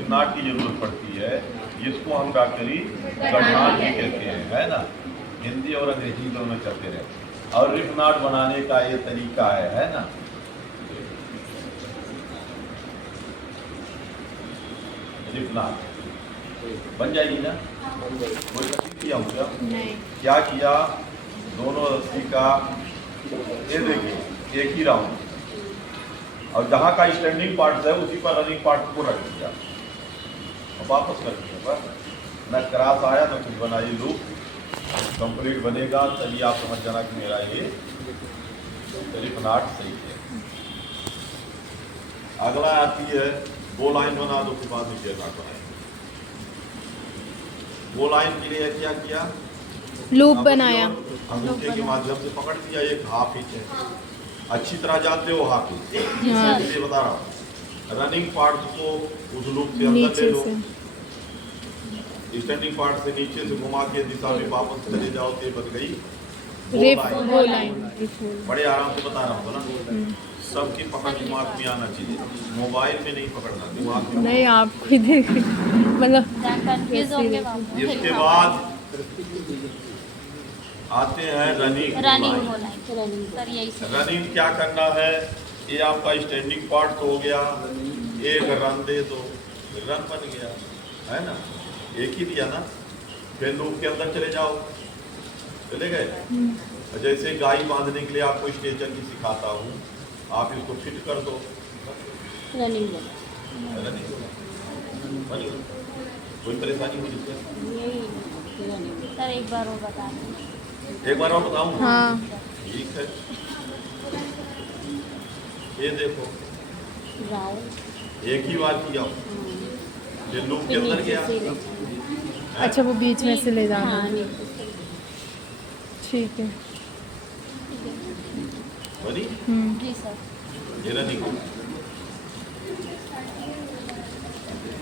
रिफनाट की जरूरत पड़ती है, जिसको हम डॉक्टरी गठान भी कहते हैं, है ना। हिंदी और अंग्रेजी दोनों चलते रहते। और रिफनाट बनाने का ये तरीका है ना। रिफनाट बन जाएगी ना। कोई रस्सी किया हूँ क्या किया, दोनों रस्सी का ये देखिए एक ही राउंड, और जहाँ का स्टैंडिंग पार्ट है उसी पर रनिंग पार्ट को रख दिया, वापस कर दिया। बस न क्रॉस आया न कुछ बना, ये लूप कंप्लीट बनेगा तभी आप समझ जाना कि मेरा ये रिफनाट सही है। अगला आती है वो लाइन बना दो, फिर बाद में चेयर नाट बनाए। वो लाइन के लिए क्या किया, लूप बनाया, अंगूठे के माध्यम से पकड़ दिया, एक हाफ इंच है, अच्छी तरह जानते हो हाफ इंच, इसलिए बता रहा हूँ। रनिंग पार्ट को उस लूप से अंदर ले लो, स्टैंडिंग पार्ट से नीचे से घुमा के दिशा में वापस चले जाओ, तो बन गई वो लाइन। बड़े आराम से बता रहा हूँ ना, सबकी पकड़ दिमाग में आना चाहिए, मोबाइल में नहीं पकड़ना, दिमाग में नहीं। आप खुद मतलब इसके बाद आते हैं रनिंग। रनिंग क्या करना है, ये आपका स्टैंडिंग पार्ट तो हो गया, एक रन दे दो, रन बन गया, है ना, एक ही दिया ना। फिर लूप के अंदर चले जाओ, चले गए। जैसे गाय बांधने के लिए आपको स्टेचर की सिखाता हूँ, आप इसको फिट कर दो, रनिंग कोई परेशानी हुई सर? एक बार और बता एक बार और बताऊँ? हाँ। ठीक है, ये देखो एक ही बार किया, ये लूप के अंदर गया। अच्छा, वो बीच में से ले जाना, ठीक है। बनी जी सर। ये रनिंग।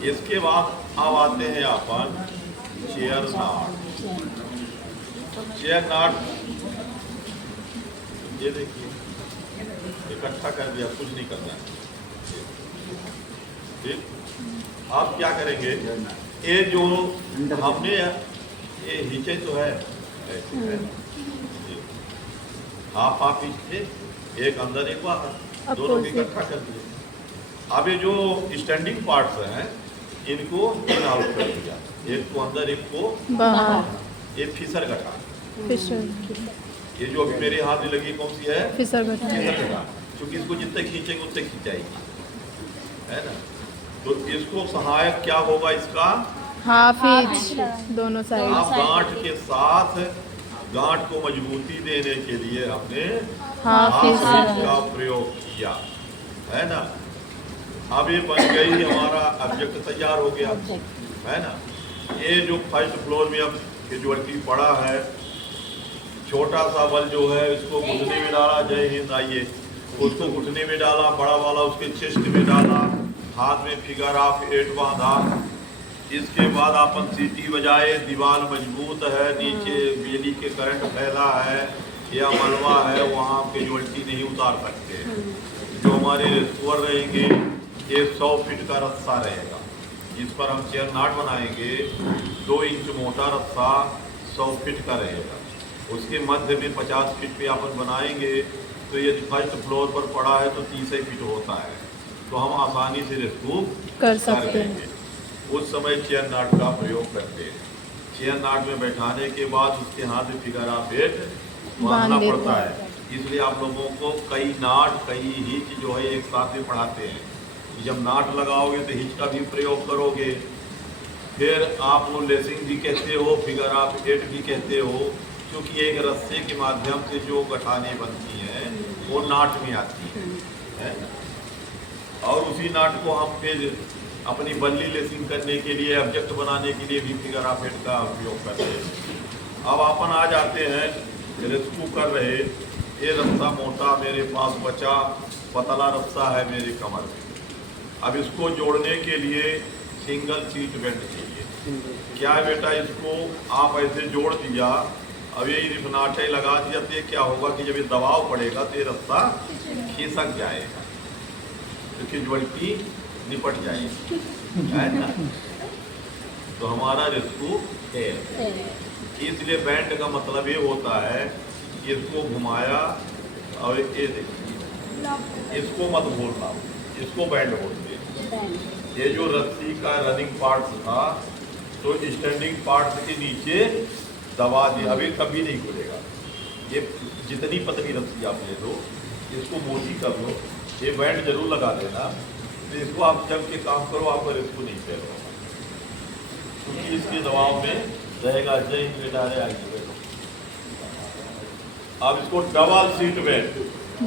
इसके बाद अब आते हैं अपन चेयर नाट। चेयर नाट ये देखिए इकट्ठा कर दिया, कुछ नहीं करना है। ठीक, आप क्या करेंगे, ये जो हमने ये नीचे तो है ऐसे है, हाफ हाफ इंच थे, एक अंदर एक बाहर, दोनों को इकट्ठा कर दिए। अब ये जो स्टैंडिंग पार्ट्स हैं इनको इन आउट कर दिया, एक को अंदर एक को बाहर। ये फिसर गठा, ये जो अभी मेरे हाथ में लगी कौन सी है, फिसर गठा, क्योंकि इसको जितने खींचेंगे उतने खींचाएगी, है ना। तो इसको सहायक क्या होगा इसका, हाफ इंच दोनों साइड। आप गांठ के साथ गांठ को मजबूती देने के लिए हमने हाफ इंच का प्रयोग किया, है ना। अब ये बन गई हमारा ऑब्जेक्ट तैयार हो गया, है ना। ये जो फर्स्ट फ्लोर में अब कैजुअलिटी पड़ा है, छोटा सा बल जो है इसको घुटने में डाला, जय हिंद आइए, उसको घुटने में डाला, बड़ा वाला उसके चेस्ट में डाला, हाथ में फिगर ऑफ 8 बांधा। इसके बाद अपन सीटी बजाए, दीवार मजबूत है, नीचे बिजली के करंट फैला है या मलबा है, वहाँ कैजुअलिटी नहीं उतार सकते। जो हमारे रेस्टोर रहेंगे ये 100 फीट का रस्सा रहेगा, जिस पर हम चेयर नाट बनाएंगे। 2 इंच मोटा रस्सा 100 फीट का रहेगा, उसके मध्य में 50 फीट पे अपन बनाएंगे। तो यदि फर्स्ट फ्लोर पर पड़ा है तो 30 फीट होता है, तो हम आसानी से रेस्क्यू कर सकते हैं। उस समय चेयर नाट का प्रयोग करते हैं। चेयर नाट में बैठाने के बाद उसके हाथ में फिगर ऑफ 8 बांधना पड़ता है, इसलिए आप लोगों को कई नाट कई हिच जो है एक साथ में पढ़ाते हैं। जब नाट लगाओगे तो हिच का भी प्रयोग करोगे, फिर आप वो लेसिंग भी कहते हो, फिगर ऑफ 8 भी कहते हो, क्योंकि एक रस्से के माध्यम से जो गठाने बनती हैं वो नाट में आती है। और उसी नाट को हम फिर अपनी बल्ली लेसिंग करने के लिए, ऑब्जेक्ट बनाने के लिए भी फिगर ऑफ 8 का उपयोग करते हैं। अब अपन आ जाते हैं रेस्क्यू कर रहे, ये रस्सा मोटा मेरे पास बचा, पतला रस्सा है मेरे कमर में। अब इसको जोड़ने के लिए सिंगल सीट बेल्ट चाहिए। क्या है बेटा, इसको आप ऐसे जोड़ दिया, अब ये रिफनाटे लगा दिया, तो ये क्या होगा कि जब ये दबाव पड़ेगा तो ये रस्सा खिसक जाएगा, तो कैजुअलिटी निपट जाएगी, है ना। तो हमारा रेस्क्यू है, इसलिए बैंड का मतलब ये होता है कि इसको घुमाया और ये इसको मत बोलना, इसको बैंड बोलते हैं। ये जो रस्सी का रनिंग पार्ट था तो स्टैंडिंग पार्ट के नीचे दबा दिया, अभी कभी नहीं खुलेगा। ये जितनी पतली रस्सी आप ले लो, इसको मोटी कर लो, ये बैंड जरूर लगा देना। तो इसको आप जम के काम करो, आपका रिस्क नहीं फेल होगा, क्योंकि इसके दबाव में रहेगा। जय हिंद बेटा, आगे बैठो। अब इसको double seat band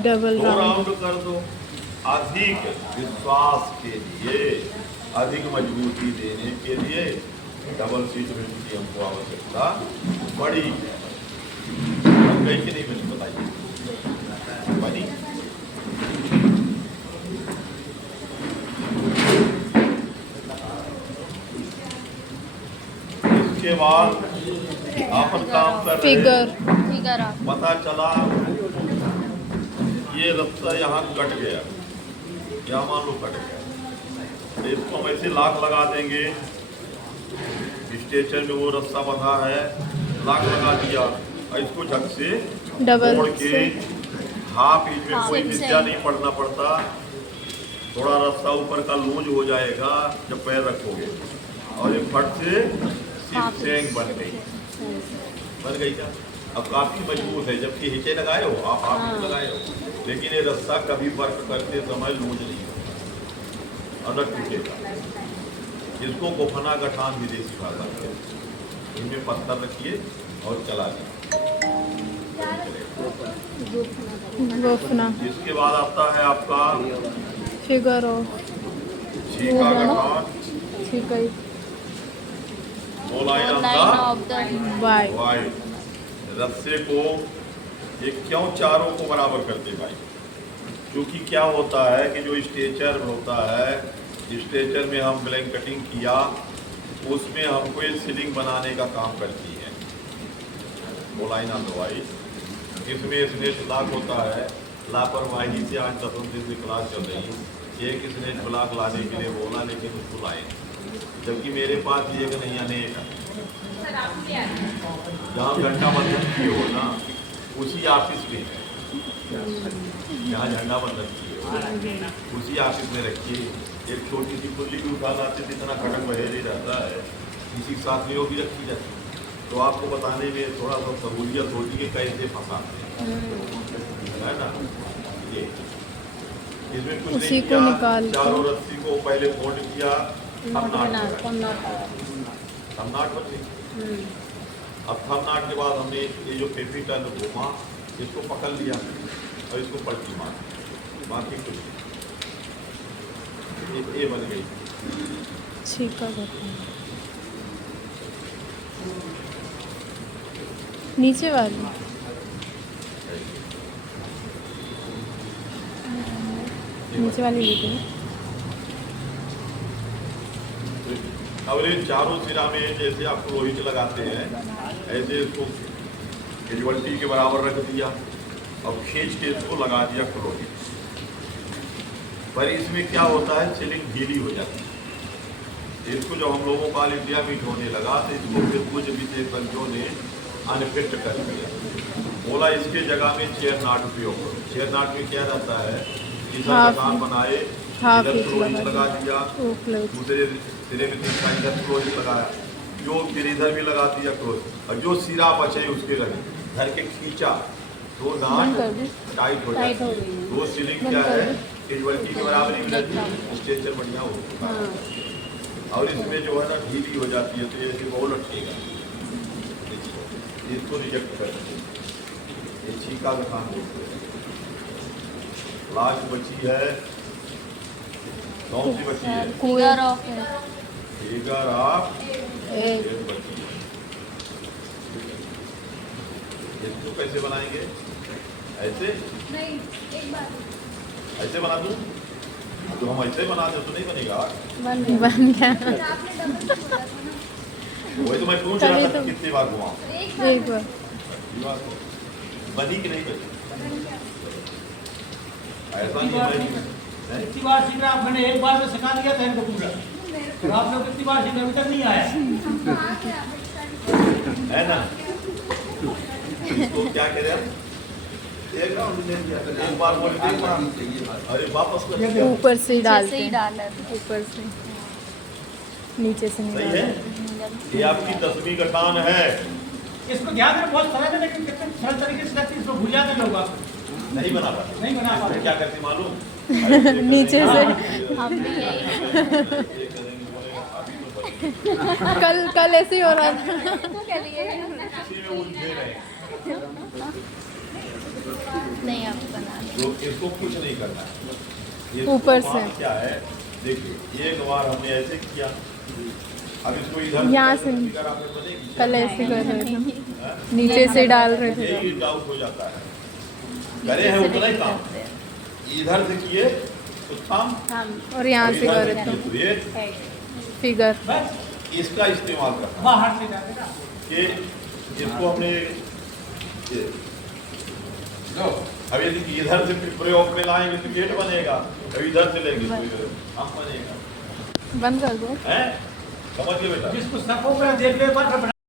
double 2 round कर दो। अधिक विश्वास के लिए, अधिक मजबूती देने के लिए डबल सीट बेल्ट की हमको आवश्यकता पड़ी है। गई कि नहीं बनी, बताइए। बनी? इसके बाद अपन काम कर रहे फिगर पता चला ये रास्ता यहाँ कट गया, क्या मान लो कट गया, तो इसको हम ऐसे लाख लगा देंगे। स्टेचर में वो रास्ता बंधा है, लाख लगा दिया और इसको झक से डबल मोड़ के हाफ इंच में कोई मिस्या नहीं पड़ना पड़ता। थोड़ा रास्ता ऊपर का लूज हो जाएगा जब पैर रखोगे, और ये फट से सिप बन गई क्या। अब काफी मजबूत है, जबकि हिचे लगाए हो आप हाफ लगाए हो, लेकिन ये रास्ता कभी वर्क करते समय लूज नहीं होगा और न टूटेगा। इसको गोफना गठान विदेशी भाषा में, इनमें पत्थर रखिए और चला गोफना। इसके बाद आता है आपका फिगर ऑफ छीका गठान, ठीक है। 2 line of the y. Wide. रस्से को ये क्यों चारों को बराबर करते भाई, क्योंकि क्या होता है कि जो स्ट्रेचर होता है, स्ट्रेचर में हम ब्लैंकेटिंग किया, उसमें हमको ये सीलिंग बनाने का काम करती है। 2 लाइन ऑफ द वाइड। इसमें स्नेच ब्लॉक होता है, लापरवाही से 8-10 दिन से क्लास चल रही, एक स्नेच ब्लॉक लाने के लिए बोला, लेकिन उसको लाए, जबकि मेरे पास एक नहीं अनेक है। जहाँ झंडा बंधन किए हो ना, उसी ऑफिस में है, जहाँ झंडा बंधन किए हो उसी ऑफिस में रखिए। एक छोटी सी कुल्ली भी उठा लाते थे, इतना खटक बहेर ही रहता है, किसी के साथ में वो भी रखी जाती है। तो आपको बताने में थोड़ा सा सहूलियत होती है कैसे फंसाते हैं, है ना। ये इसमें कुछ उसी नहीं को किया, निकाल चारों रस्सी को पहले फोल्ड किया, थम नाट बन गई। अब थम नाट के बाद हमने ये जो पेपी टर्न घूमा, इसको पकड़ लिया और इसको पलटी मार, बाकी कुछ ये बन गई छीका गठान। नीचे वाली नीचे वाली लीटी। अब ये चारों सिरा में जैसे आप रोहित लगाते हैं, ऐसे इसको कैजुअलिटी के बराबर रख दिया और खींच के इसको लगा दिया क्रोहित। पर इसमें क्या होता है, सीलिंग ढीली हो जाती है। इसको जब हम लोगों का इंडिया मीट होने लगा तो इसको फिर कुछ विशेषज्ञों ने अनफिट कर दिया, बोला इसके जगह में चेयर नाट उपयोग करो। चेयर नाट में क्या रहता है, इधर मकान बनाए, इधर क्रोहित लगा दिया, दूसरे सिरे में तीसरा इधर क्रोहित लगाया, जो फिर इधर भी लगा दिया क्रोहित, और जो सिरा बचे उसके लगे, घर के खींचा तो नाट टाइट हो जाती है। वो सीलिंग क्या है, कैजुअलिटी के बराबर ही मिलती है, स्ट्रेचर बढ़िया होता है। और इसमें जो है ना ढीली हो जाती है, तो ये ऐसे बहुत लटकेगा, इसको रिजेक्ट कर देते हैं। ये छीका का काम होता है। लास्ट बची है, कौन सी बची है, फिगर ऑफ फिगर ऑफ एक बची है। इसको कैसे बनाएंगे, ऐसे नहीं, एक बार ऐसे बना दूं, तो हम ऐसे बना दें तो नहीं बनेगा। बन गया। आपने डबल बोला था ना, वही तो मैं पूछ रहा था कितनी बार घुमाऊं, एक बार बनी कि नहीं बनी, ऐसा नहीं है कितनी बार सीख रहा मैंने एक बार में सिखा दिया था इनको पूरा और आप लोग कितनी बार सीखे अभी तक नहीं आया कहाँ से आप स्टार्ट है ना। इसको क्या कह रहे हैं, एक राउंड ले लिया, एक बार बोल के एक बार, अरे वापस कर दिया। ऊपर से ही डालते से ही हैं, डाला था। ऊपर से नीचे से नहीं सही है, डालते। ये आपकी 10वीं का कान है। इसको ध्यान देना बहुत सरल है लेकिन कितने सरल तरीके से करते हैं, इसको भूल जाते लोग आप नहीं बना पाते, नहीं बना पाते। क्या करते मालूम, नीचे से। हम भी यही कल ऐसे ही हो रहा था। इसी में उलझे रहे। नहीं अब बना तो इसको कुछ नहीं करना है, ये ऊपर बात से। क्या है, देखिए एक बार हमने ऐसे किया, अब इसको इधर यहाँ से फिगर आपने बनेगी, कल ऐसे कर रहे थे, हाँ? नीचे से डाल रहे थे। यही डाउट हो जाता है, करे हैं उतना ही काम, इधर से किए तो काम, और यहाँ से कर रहे थे तो ये फिगर। बस इसका इस्तेमाल करना बाहर से जाते ना कि इसको हमने ये, अब यदि इधर से प्रयोग में लाएंगे तो गेट बनेगा, अब इधर से लेंगे तो हम बनेगा, बंद कर दो। हैं, समझ गए बेटा। जिसको सको में देख ले बार